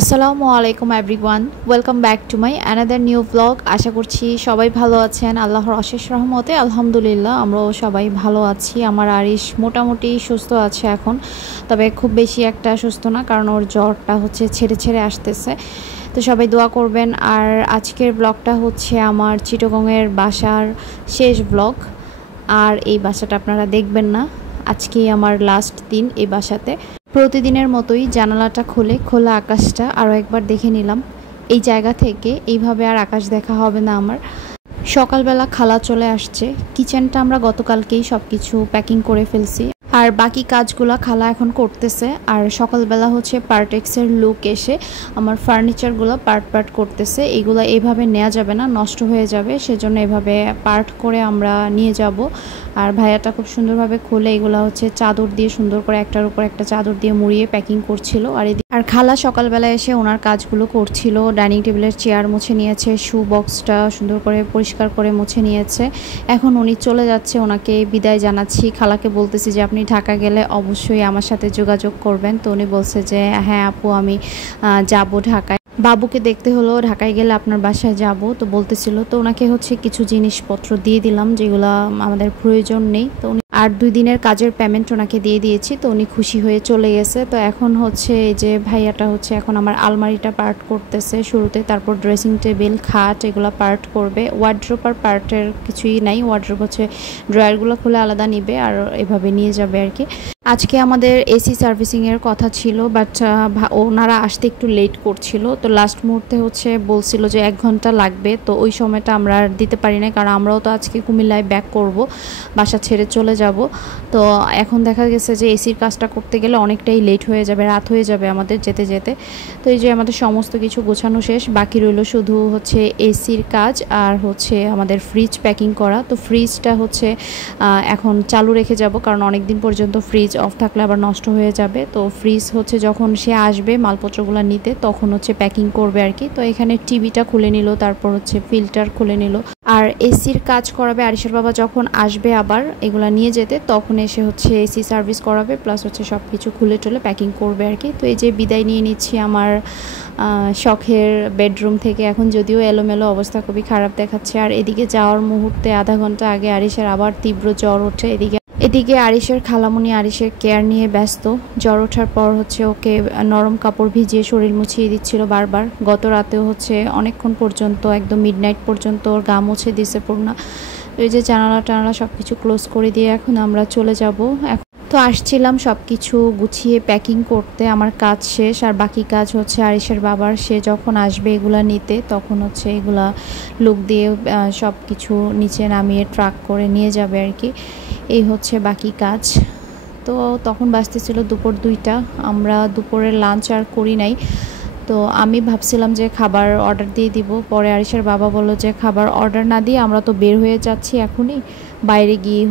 আসসালামু আলাইকুম everyone, welcome back to my another new blog. আশা করছি সবাই ভালো আছেন। আল্লাহর অশেষ রহমতে আলহামদুলিল্লাহ আমরাও সবাই ভালো আছি। আমার আরিশ মোটামুটি সুস্থ আছে এখন, তবে খুব বেশি একটা সুস্থ না, কারণ ওর জ্বরটা ছেড়ে ছেড়ে আসতেছে। তো সবাই দোয়া করবেন। আর আজকের ব্লগটা হচ্ছে আমার চিটাগংয়ের বাসার শেষ ব্লগ। আর এই বাসাটা আপনারা দেখবেন না, আজকেই আমার লাস্ট দিন এই বাসাতে। প্রতিদিনের মতোই জানালাটা খুলে খোলা আকাশটা আরও একবার দেখে নিলাম। এই জায়গা থেকে এইভাবে আর আকাশ দেখা হবে না আমার। সকালবেলা খালা চলে আসছে। কিচেনটা আমরা গতকালকেই সব কিছু প্যাকিং করে ফেলছি, আর বাকি কাজগুলো খালা এখন করতেছে। আর সকালবেলা পার্টেক্সের লোক এসে আমার ফার্নিচারগুলো পার্ট করতেছে। এগুলো এইভাবে নেওয়া যাবে না, নষ্ট হয়ে যাবে, সেজন্য এভাবে পার্ট করে আমরা নিয়ে যাব। আর ভাইয়াটা খুব সুন্দরভাবে খুলে এগুলো চাদর দিয়ে সুন্দর করে একটার উপর একটা চাদর দিয়ে মুড়িয়ে প্যাকিং করছিল। আর খালা সকালবেলা এসে ওনার কাজগুলো করছিল। ডাইনিং টেবিলের চেয়ার মুছে নিয়েছে, শু বক্সটা সুন্দর করে পরিষ্কার করে মুছে নিয়েছে। এখন উনি চলে যাচ্ছে, ওনাকে বিদায় জানাচ্ছি। খালাকে বলতেছি যে আপনি ঢাকা গেলে অবশ্যই আমার সাথে যোগাযোগ করবেন। তো উনি বলছে যে হ্যাঁ আপু, আমি যাব ঢাকায়, বাবুকে দেখতে হলো, ঢাকায় গেলে আপনার বাসায় যাব। তো বলতেছিল, তো ওনাকে কিছু জিনিসপত্র দিয়ে দিলাম যেগুলো আমাদের প্রয়োজন নেই। তো উনি আর 2 দিনের কাজের পেমেন্ট ওনাকে দিয়ে দিয়েছি। তো উনি খুশি হয়ে চলে গেছে। তো এখন এই যে ভাইয়াটা এখন আমার আলমারিটা পার্ট করতেছে শুরুতে, তারপর ড্রেসিং টেবিল, খাট এগুলো পার্ট করবে। ওয়ার্ড্রোব আর পার্টের কিছুই নাই, ওয়ার্ড্রোব ড্রয়ারগুলো খুলে আলাদা নিবে আর এভাবে নিয়ে যাবে আর কি। আজকে আমাদের এসি সার্ভিসিংয়ের কথা ছিল, বাট ওনারা আসতে একটু লেট করছিল। তো লাস্ট মুহূর্তে বলছিল যে 1 ঘন্টা লাগবে। তো ওই সময়টা আমরা আর দিতে পারি না, কারণ আমরাও তো আজকে কুমিল্লায় ব্যাক করব, বাসা ছেড়ে চলে যাব। তো এখন দেখা গেছে যে এসির কাজটা করতে গেলে অনেকটাই লেট হয়ে যাবে, রাত হয়ে যাবে আমাদের যেতে যেতে। তো এই যে আমাদের সমস্ত কিছু গোছানো শেষ, বাকি রইল শুধু এসির কাজ আর আমাদের ফ্রিজ প্যাকিং করা। তো ফ্রিজটা এখন চালু রেখে যাব, কারণ অনেক দিন পর্যন্ত ফ্রিজ অফ থাকলে আবার নষ্ট হয়ে যাবে। তো ফ্রিজ যখন সে আসবে মালপত্রগুলো নিতে, তখন প্যাকিং করবে আর কি। তো এখানে টিভিটা খুলে নিল, তারপর ফিল্টার খুলে নিল। আর এসির কাজ করাবে আরিশের বাবা যখন আসবে আবার এগুলা নিয়ে যেতে, তখন এসে এসি সার্ভিস করাবে, প্লাস সব কিছু খুলে টুলে প্যাকিং করবে আর কি। তো এই যে বিদায় নিয়ে নিচ্ছি আমার শখের বেডরুম থেকে। এখন যদিও এলোমেলো অবস্থা, খুবই খারাপ দেখাচ্ছে। আর এদিকে যাওয়ার মুহূর্তে আধা ঘন্টা আগে আরিশের আবার তীব্র জ্বর ওঠে। এদিকে আরিশের খালামুনি আরিশের কেয়ার নিয়ে ব্যস্ত। জ্বর ওঠার পর ওকে নরম কাপড় ভিজিয়ে শরীর মুছিয়ে দিচ্ছিল বারবার। গত রাতেও অনেকক্ষণ পর্যন্ত, একদম মিডনাইট পর্যন্ত ওর গা মুছে দিছে পূর্ণা। এই যে জানালা সব কিছু ক্লোজ করে দিয়ে এখন আমরা চলে যাব। তো আসছিলাম সব কিছু গুছিয়ে প্যাকিং করতে, আমার কাজ শেষ। আর বাকি কাজ আরিশের বাবার, সে যখন আসবে এগুলা নিতে, তখন এগুলা লোক দিয়ে সব কিছু নিচে নামিয়ে ট্রাক করে নিয়ে যাবে আর কি। এই বাকি কাজ। তো তখন বাজতেছিল দুপুর 2টা। আমরা দুপুরের লাঞ্চ আর করি নাই। তো আমি ভাবছিলাম যে খাবার অর্ডার দিয়ে দিব, পরে আরিশের বাবা বলল যে খাবার অর্ডার না দিয়ে আমরা তো বের হয়ে যাচ্ছি এখনই, বাইরে গিয়ে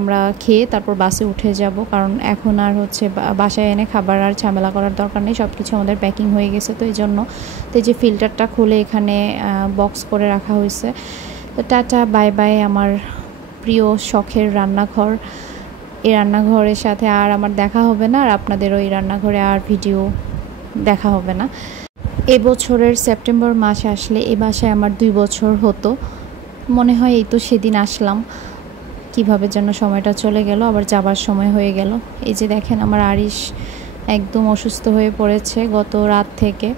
আমরা খেয়ে তারপর বাসে উঠে যাব, কারণ এখন আর বাসায় এনে খাবার আর ঝামেলা করার দরকার নেই, সব কিছু আমাদের প্যাকিং হয়ে গেছে। তো এই জন্য তো এই যে ফিল্টারটা খুলে এখানে বক্স করে রাখা হয়েছে। তো টাটা বাই বাই আমার প্রিয় শখের রান্নাঘর। এই রান্নাঘরের সাথে আর আমার দেখা হবে না, আর আপনাদেরও এই রান্নাঘরে আর ভিডিও দেখা হবে না। এবছরের সেপ্টেম্বর মাসে আসলে এ বাসায় আমার 2 বছর হতো। মনে হয় এই তো সেদিন আসলাম, কিভাবে যেন সময়টা চলে গেল, আবার যাবার সময় হয়ে গেল। এই যে দেখেন আমার আরিশ একদম অসুস্থ হয়ে পড়েছে গত রাত থেকে,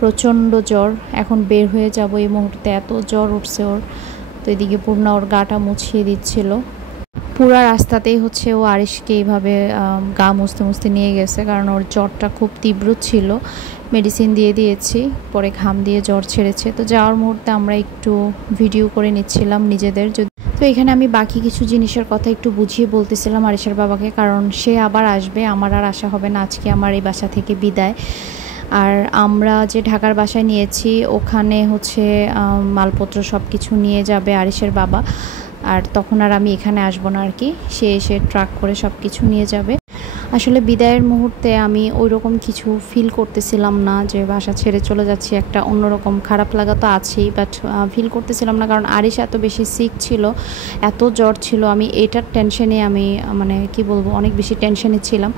প্রচণ্ড জ্বর। এখন বের হয়ে যাব এই মুহূর্তে, এত জ্বর উঠছে ওর। তো এদিকে পূর্ণা ওর গাটা মুছিয়ে দিচ্ছিল। পুরা রাস্তাতেই ও আরিশকে এইভাবে গা মুছতে নিয়ে গেছে, কারণ ওর জ্বরটা খুব তীব্র ছিল। মেডিসিন দিয়ে দিয়েছি, পরে ঘাম দিয়ে জ্বর ছেড়েছে। তো যাওয়ার মুহূর্তে আমরা একটু ভিডিও করে নিচ্ছিলাম নিজেদের। তো এখানে আমি বাকি কিছু জিনিসের কথা একটু বুঝিয়ে বলতেছিলাম আরিশের বাবাকে, কারণ সে আবার আসবে, আমার আর আসা হবে না। আজকে আমার এই বাসা থেকে বিদায়। আর আমরা যে ঢাকার বাসায় নিয়েছি, ওখানে মালপত্র সব কিছু নিয়ে যাবে আরিশের বাবা, আর তখন আর আমি এখানে আসবো না আর কি। সে এসে ট্রাক করে সব কিছু নিয়ে যাবে। আসলে বিদায়ের মুহূর্তে আমি ওই রকম কিছু ফিল করতেছিলাম না যে বাসা ছেড়ে চলে যাচ্ছি, একটা অন্যরকম খারাপ লাগা তো আছেই, বাট ফিল করতেছিলাম না, কারণ আরিশ এত বেশি সিক ছিল, এত জ্বর ছিল। আমি এটার টেনশনে আমি কি বলবো, অনেক বেশি টেনশনে ছিলাম।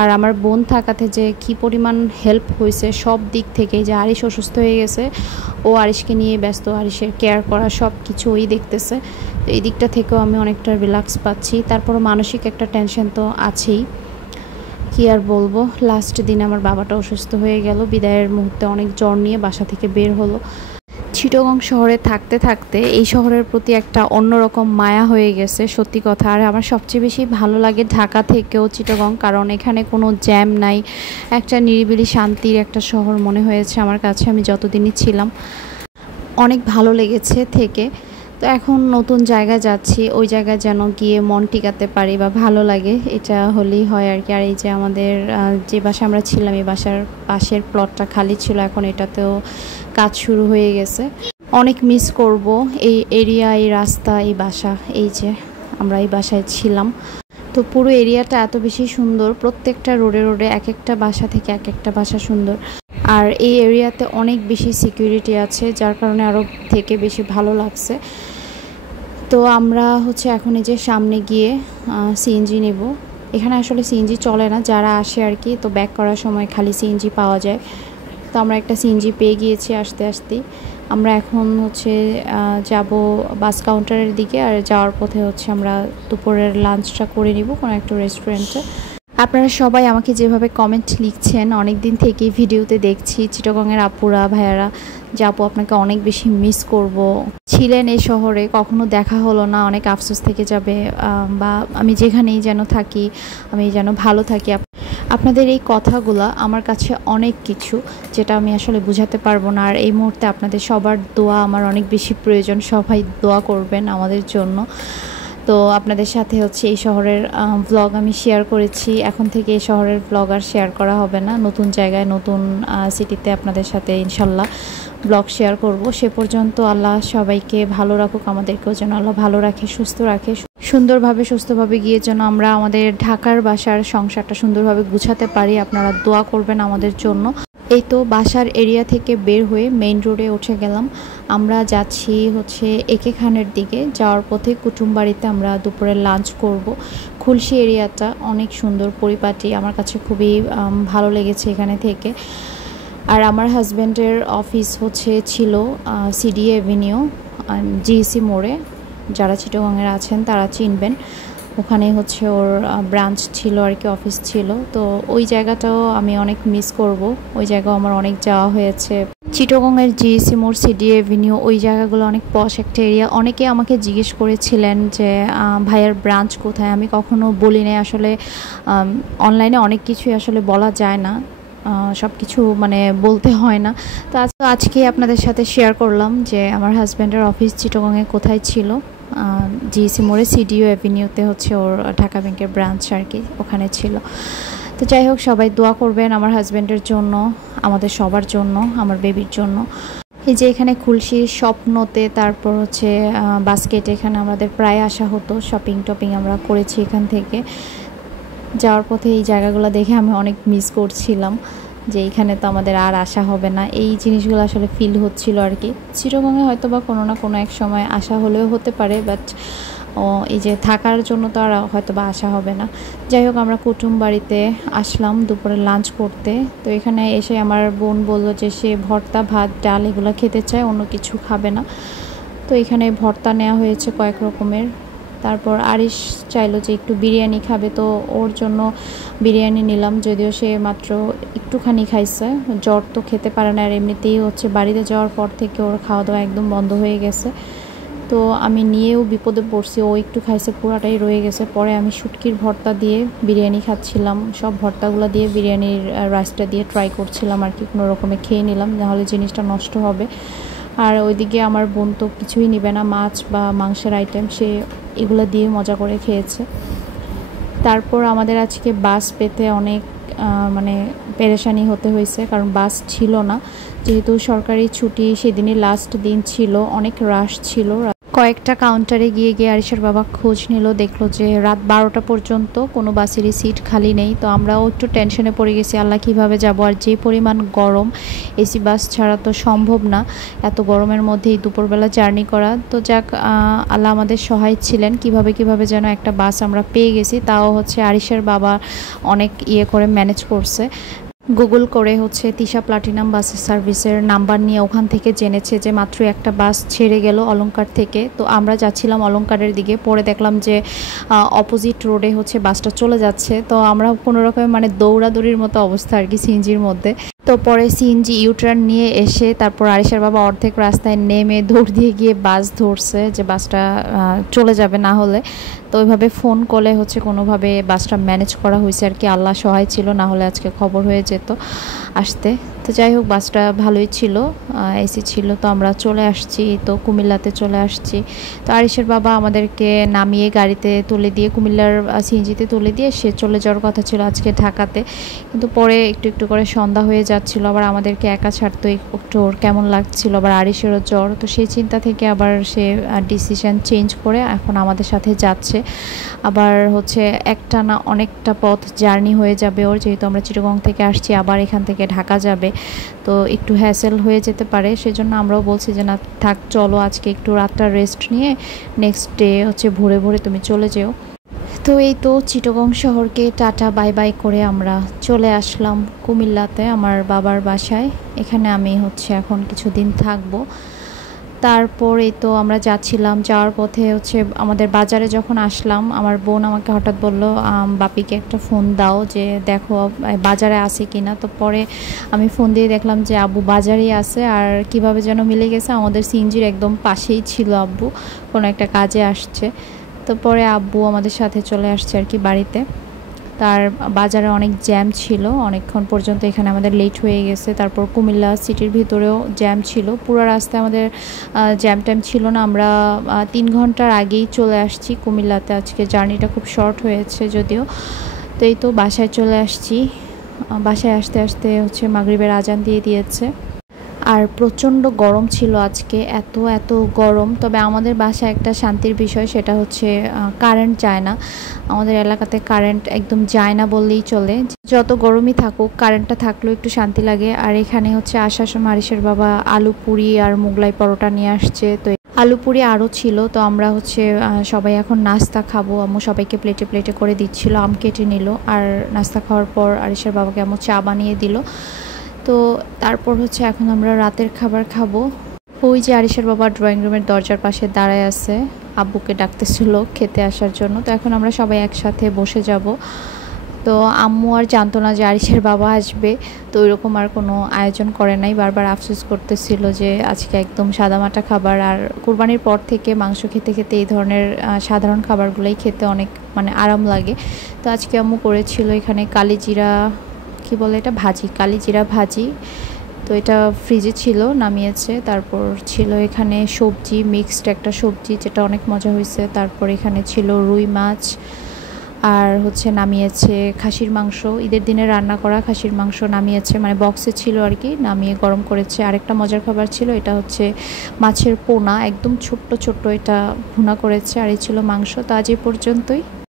আর আমার বোন থাকাতে যে কি পরিমাণ হেল্প হয়েছে সব দিক থেকে, যে আরিশ অসুস্থ হয়ে গেছে, ও আরিশকে নিয়ে ব্যস্ত, আরিশের কেয়ার করা সব কিছু ওই দেখতেছে। তো এই দিকটা থেকেও আমি অনেকটা রিল্যাক্স পাচ্ছি। তারপরও মানসিক একটা টেনশন তো আছেই, কি আর বলবো। লাস্ট দিন আমার বাবাটা অসুস্থ হয়ে গেল, বিদায়ের মুহূর্তে অনেক জ্বর নিয়ে বাসা থেকে বের হলো। চিটাগং শহরে থাকতে থাকতে এই শহরের প্রতি একটা অন্যরকম মায়া হয়ে গেছে, সত্যি কথা। আর আমার সবচেয়ে বেশি ভালো লাগে ঢাকা থেকেও চিটাগং, কারণ এখানে কোনো জ্যাম নাই, একটা নিরিবিলি শান্তির একটা শহর মনে হয়েছে আমার কাছে আমি যতদিনই ছিলাম। অনেক ভালো লেগেছে থেকে। তো এখন নতুন জায়গায় যাচ্ছি, ওই জায়গায় যেন গিয়ে মন টিকাতে পারি বা ভালো লাগে, এটা হলেই হয় আর কি। আর এই যে আমাদের যে বাসা আমরা ছিলাম, এই বাসার পাশের প্লটটা খালি ছিল, এখন এটাতেও কাজ শুরু হয়ে গেছে। অনেক মিস করব এই এরিয়া, এই রাস্তা, এই বাসা। এই যে আমরা এই বাসায় ছিলাম, তো পুরো এরিয়াটা এত বেশি সুন্দর, প্রত্যেকটা রোডে রোডে এক একটা বাসা থেকে এক একটা বাসা সুন্দর। আর এই এরিয়াতে অনেক বেশি সিকিউরিটি আছে, যার কারণে আরও থেকে বেশি ভালো লাগছে। তো আমরা এখন এই যে সামনে গিয়ে সিএনজি নেব। এখানে আসলে সিএনজি চলে না, যারা আসে আর কি, তো ব্যাক করার সময় খালি সিএনজি পাওয়া যায়। তো আমরা একটা সিএনজি পেয়ে গিয়েছি আসতে আসতেই। আমরা এখন যাব বাস কাউন্টারের দিকে, আর যাওয়ার পথে আমরা দুপুরের লাঞ্চটা করে নিব কোনো একটা রেস্টুরেন্টে। আপনারা সবাই আমাকে যেভাবে কমেন্ট লিখছেন, অনেক দিন থেকেই ভিডিওতে দেখছি, চিটাগংয়ের আপুরা ভাইয়ারা, যে আপু আপনাকে অনেক বেশি মিস করব, ছিলেন এই শহরে, কখনো দেখা হলো না, অনেক আফসোস থেকে যাবে, বা আমি যেখানেই যেন থাকি আমি যেন ভালো থাকি। আপনাদের এই কথাগুলো আমার কাছে অনেক কিছু, যেটা আমি আসলে বুঝাতে পারবো না। আর এই মুহূর্তে আপনাদের সবার দোয়া আমার অনেক বেশি প্রয়োজন, সবাই দোয়া করবেন আমাদের জন্য। তো আপনাদের সাথে এই শহরের ব্লগ আমি শেয়ার করেছি, এখন থেকে এই শহরের ব্লগ আর শেয়ার করা হবে না। নতুন জায়গায় নতুন সিটিতে আপনাদের সাথে ইনশাল্লাহ ব্লগ শেয়ার করব। সে পর্যন্ত আল্লাহ সবাইকে ভালো রাখুক, আমাদেরকেও যেন আল্লাহ ভালো রাখে, সুস্থ রাখে, সুন্দরভাবে সুস্থভাবে গিয়ে যেন আমরা আমাদের ঢাকার বাসার সংসারটা সুন্দরভাবে গুছাতে পারি। আপনারা দোয়া করবেন আমাদের জন্য। এই তো বাসার এরিয়া থেকে বের হয়ে মেইন রোডে উঠে গেলাম। আমরা যাচ্ছি একে খানের দিকে। যাওয়ার পথে কুটুমবাড়িতে আমরা দুপুরে লাঞ্চ করব। খুলশি এরিয়াটা অনেক সুন্দর, পরিপাটি, আমার কাছে খুবই ভালো লেগেছে এখানে থেকে। আর আমার হাজব্যান্ডের অফিস ছিল সিডি এভিনিউ জিইসি মোড়ে, যারা চিটাগংয়ের আছেন তারা চিনবেন। ওখানে ওর ব্রাঞ্চ ছিল আর কি, অফিস ছিল। তো ওই জায়গাটাও আমি অনেক মিস করব, ওই জায়গাও আমার অনেক যাওয়া হয়েছে। চিটাগংয়ের জিইসি মোড়, সিডি এভিনিউ, ওই জায়গাগুলো অনেক পশ একটা এরিয়া। অনেকে আমাকে জিজ্ঞেস করেছিলেন যে ভাইয়ার ব্রাঞ্চ কোথায়, আমি কখনো বলি নাই আসলে। অনলাইনে অনেক কিছুই আসলে বলা যায় না, সব কিছু বলতে হয় না। তো আজকে আপনাদের সাথে শেয়ার করলাম যে আমার হাজব্যান্ডের অফিস চিটাগংয়ে কোথায় ছিল। জিইসি মোড়ে সিডিও অ্যাভিনিউতে ওর ঢাকা ব্যাংকের ব্রাঞ্চ আর কি, ওখানে ছিল। তো যাই হোক, সবাই দোয়া করবেন আমার হাজব্যান্ডের জন্য, আমাদের সবার জন্য, আমার বেবির জন্য। এই যে এখানে খুলশির স্বপ্নতে, তারপর বাস্কেট, এখানে আমাদের প্রায় আসা হতো, শপিং টপিং আমরা করেছি এখান থেকে। যাওয়ার পথে এই জায়গাগুলো দেখে আমি অনেক মিস করছিলাম, যে এইখানে তো আমাদের আর আসা হবে না। এই জিনিসগুলো আসলে ফিল হচ্ছিল আর কি। চিটাগংয়ে হয়তো বা কোনো না কোনো এক সময় আসা হলেও হতে পারে, বাট এই যে থাকার জন্য তো আর হয়তো বা আসা হবে না। যাই হোক, আমরা কুটুম বাড়িতে আসলাম দুপুরে লাঞ্চ করতে। তো এখানে এসে আমার বোন বললো যে সে ভর্তা, ভাত, ডাল এগুলো খেতে চায়, অন্য কিছু খাবে না। তো এখানে ভর্তা নেওয়া হয়েছে কয়েক রকমের। তারপর আরিশ চাইলো যে একটু বিরিয়ানি খাবে, তো ওর জন্য বিরিয়ানি নিলাম, যদিও সে মাত্র একটুখানি খাইছে, জ্বর তো খেতে পারে না। আর এমনিতেই বাড়িতে যাওয়ার পর থেকে ওর খাওয়া দাওয়া একদম বন্ধ হয়ে গেছে। তো আমি নিয়েও বিপদে পড়ছি, ও একটু খাইছে, পুরাটাই রয়ে গেছে। পরে আমি শুটকির ভর্তা দিয়ে বিরিয়ানি খাচ্ছিলাম, সব ভর্তাগুলো দিয়ে বিরিয়ানির রাইসটা দিয়ে ট্রাই করছিলাম আর কি, কোনো রকমে খেয়ে নিলাম, নাহলে জিনিসটা নষ্ট হবে। আর ওইদিকে আমার বোন তো কিছুই নিবে না, মাছ বা মাংসের আইটেম, সে এগুলো দিয়ে মজা করে খেয়েছে। তারপর আমাদের আজকে বাস পেতে অনেক পেরেশানি হতে হয়েছে, কারণ বাস ছিল না, যেহেতু সরকারি ছুটি, সেদিনই লাস্ট দিন ছিল, অনেক রাশ ছিল। কয়েকটা কাউন্টারে গিয়ে গিয়ে আরিশার বাবা খোঁজ নিল, দেখলো যে রাত 12টা পর্যন্ত কোনো বাসেরই সিট খালি নেই। তো আমরাও একটু টেনশনে পড়ে গেছি, আল্লাহ কীভাবে যাব, আর যে পরিমাণ গরম, এসি বাস ছাড়া তো সম্ভব না এত গরমের মধ্যেই দুপুরবেলা জার্নি করা। তো যাক, আল্লাহ আমাদের সহায় ছিলেন, কিভাবে যেন একটা বাস আমরা পেয়ে গেছি। তাও হচ্ছে আরিশার বাবা অনেক করে ম্যানেজ করছে। গুগল করে হচ্ছে তিশা প্লাটিনাম বাস সার্ভিসের নাম্বার নিয়ে ওখান থেকে জেনেছে যে মাত্র একটা বাস ছেড়ে গেল অলংকার থেকে। তো আমরা যাচ্ছিলাম অলংকারের দিকে, পরে দেখলাম যে অপোজিট রোডে হচ্ছে বাসটা চলে যাচ্ছে। তো আমরা কোনো রকমের মানে দৌড়াদৌড়ির মতো অবস্থা আর কি সিএনজির মধ্যে। তো পরে সিএনজি ইউটার্ন নিয়ে এসে তারপর আরিশার বাবা অর্ধেক রাস্তায় নেমে দৌড় দিয়ে গিয়ে বাস ধরছে যে বাসটা চলে যাবে না হলে। তো ওইভাবে ফোন করলে হচ্ছে কোনোভাবে বাসটা ম্যানেজ করা হয়েছে আর কি, আল্লাহ সহায় ছিল, না হলে আজকে খবর হয়ে যেত আসতে। তো যাই হোক, বাসটা ভালোই ছিল, এসি ছিল। তো আমরা চলে আসছি, তো কুমিল্লাতে চলে আসছি। তো আরিশের বাবা আমাদেরকে নামিয়ে গাড়িতে তুলে দিয়ে কুমিল্লার সিএনজিতে তুলে দিয়ে সে চলে যাওয়ার কথা ছিল আজকে ঢাকাতে। কিন্তু পরে একটু একটু করে সন্ধ্যা হয়ে যাচ্ছিল, আবার আমাদেরকে একা ছাড়তো একটু ওর কেমন লাগছিল, আবার আরিশেরও জ্বর। তো সেই চিন্তা থেকে আবার সে ডিসিশন চেঞ্জ করে এখন আমাদের সাথে যাচ্ছে। আবার হচ্ছে একটা না অনেকটা পথ জার্নি হয়ে যাবে ওর, যেহেতু আমরা চিটাগং থেকে আসছি, আবার এখান থেকে ঢাকা যাবে, তো একটু হ্যাসেল হয়ে যেতে পারে। সেজন্য আমরাও বলছি যে না থাক, চলো আজকে একটু রাতটা রেস্ট নিয়ে নেক্সট ডে হচ্ছে ভোরে ভোরে তুমি চলে যেও। তো এই তো চিটাগং শহরকে টাটা বাই বাই করে আমরা চলে আসলাম কুমিল্লাতে আমার বাবার বাসায়। এখানে আমি হচ্ছে এখন কিছুদিন থাকবো। তারপর এই তো আমরা যাচ্ছিলাম, যাওয়ার পথে হচ্ছে আমাদের বাজারে যখন আসলাম, আমার বোন আমাকে হঠাৎ বলল বাপিকে একটা ফোন দাও যে দেখো বাজারে আসে কিনা। তো পরে আমি ফোন দিয়ে দেখলাম যে আব্বু বাজারেই আছে, আর কিভাবে যেন মিলে গেছে, আমাদের সিএনজির একদম পাশেই ছিল আব্বু, কোনো একটা কাজে আসছে। তো পরে আব্বু আমাদের সাথে চলে আসছে আর কি বাড়িতে। তার বাজারে অনেক জ্যাম ছিল, অনেকক্ষণ পর্যন্ত এখানে আমাদের লেট হয়ে গেছে। তারপর কুমিল্লা সিটির ভিতরেও জ্যাম ছিল, পুরো রাস্তায় আমাদের জ্যাম ট্যাম ছিল না। আমরা 3 ঘন্টার আগেই চলে আসছি কুমিল্লাতে, আজকে জার্নিটা খুব শর্ট হয়েছে যদিও। তো এই তো বাসায় চলে আসছি, বাসায় আসতে আসতে হচ্ছে মাগরিবের আজান দিয়ে দিয়েছে। আর প্রচণ্ড গরম ছিল আজকে, এত এত গরম। তবে আমাদের বাসায় একটা শান্তির বিষয়, সেটা হচ্ছে কারেন্ট যায় না। আমাদের এলাকাতে কারেন্ট একদম যায় না বললেই চলে, যত গরমই থাকুক কারেন্টটা থাকলেও একটু শান্তি লাগে। আর এখানে হচ্ছে আসার সময় আরিশের বাবা আলু পুরি আর মোগলাই পরোটা নিয়ে আসছে। তো আলু পুরি আরও ছিল। তো আমরা হচ্ছে সবাই এখন নাস্তা খাবো, আম্মু সবাইকে প্লেটে প্লেটে করে দিচ্ছিল, আম কেটে নিল। আর নাস্তা খাওয়ার পর আরিশের বাবাকে আম্মু চা বানিয়ে দিল। তো তারপর হচ্ছে এখন আমরা রাতের খাবার খাবো। ওই যে আরিশের বাবা ড্রয়িং রুমের দরজার পাশে দাঁড়ায় আছে, আব্বুকে ডাকতেছিল খেতে আসার জন্য। তো এখন আমরা সবাই একসাথে বসে যাব। তো আম্মু আর জানতো না যে আরিশের বাবা আসবে, তো ওইরকম আর কোনো আয়োজন করে নাই। বারবার আফসোস করতেছিল যে আজকে একদম সাদামাটা খাবার, আর কোরবানির পর থেকে মাংস খেতে খেতে এই ধরনের সাধারণ খাবারগুলোই খেতে অনেক মানে আরাম লাগে। তো আজকে আম্মু করেছিল এখানে কালিজিরা, কি বলে এটা, ভাজি, কালিজিরা ভাজি। তো এটা ফ্রিজে ছিল, নামিয়েছে। তারপর ছিল এখানে সবজি, মিক্সড একটা সবজি, যেটা অনেক মজা হয়েছে। তারপর এখানে ছিল রুই মাছ, আর হচ্ছে নামিয়েছে খাসির মাংস, ঈদের দিনে রান্না করা খাসির মাংস নামিয়েছে, মানে বক্সে ছিল আর কি, নামিয়ে গরম করেছে। আরেকটা মজার খাবার ছিল, এটা হচ্ছে মাছের পোনা, একদম ছোট্ট ছোট্ট, এটা ভুনা করেছে। আর এই ছিল মাংস। তো আজ এই পর্যন্তই।